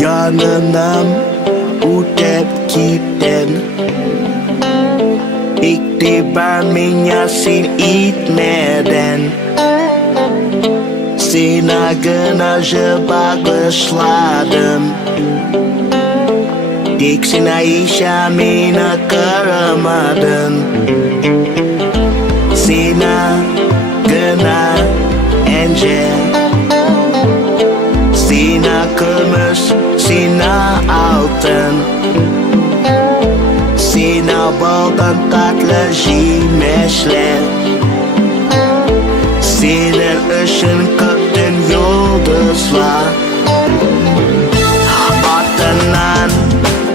Yanınam udah kiten Iktibar minyasin itmeden Sina gına bağışladım Diksin Ayşe mina karamadın Sina gına ence Sina kırmızı, sina altın Sina baldan tatlı jimeşler Senin ışın köktün yıldızlar Ardından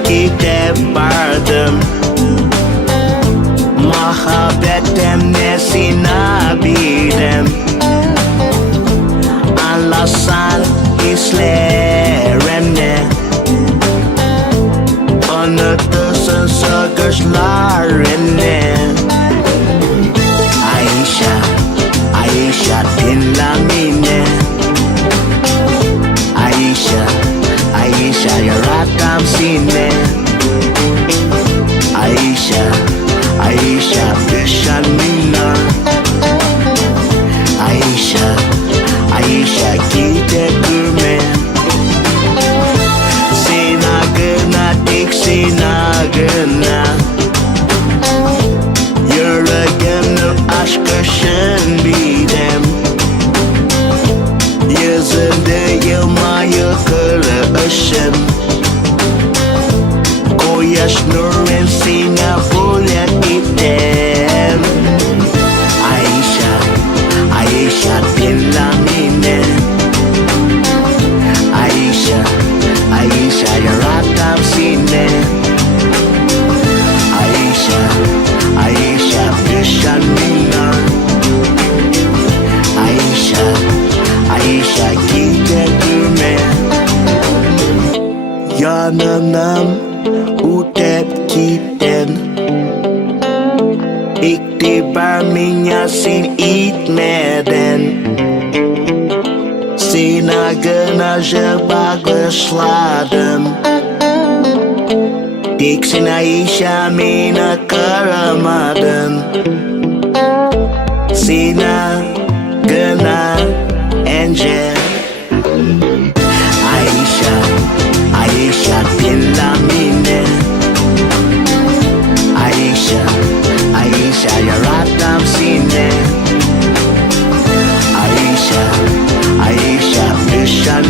gidip vardım Muhabbetimle sina bildim Anlasan hislerimle Unutursun söküşlerini Ayşe, Ayşe dinle beni Ayşe, Ayşe yarattım seni Ayşe, Ayşe düşen beni Ayşe, Ayşe gidecekme Sina gına dik sina gına Yüreğimde aşk ışın bildim Yüzünde yılma yukarı ışın Koyaş nurun sina bulet gittim Ayşe, Ayşe dinle beni Ayşe, Ayşe yarattım seni Ayşe, Ayşe düşen beni Ayşe, Ayşe gidecekme Yanınam udah kiten İktibar minyasin itmeden Sina gına bağışladım Diksin Ayşe mina karamadın Sina gına ence Ayşe, Ayşe dinle beni Ayşe, Ayşe yarattım seni Ayşe, Ayşe düşen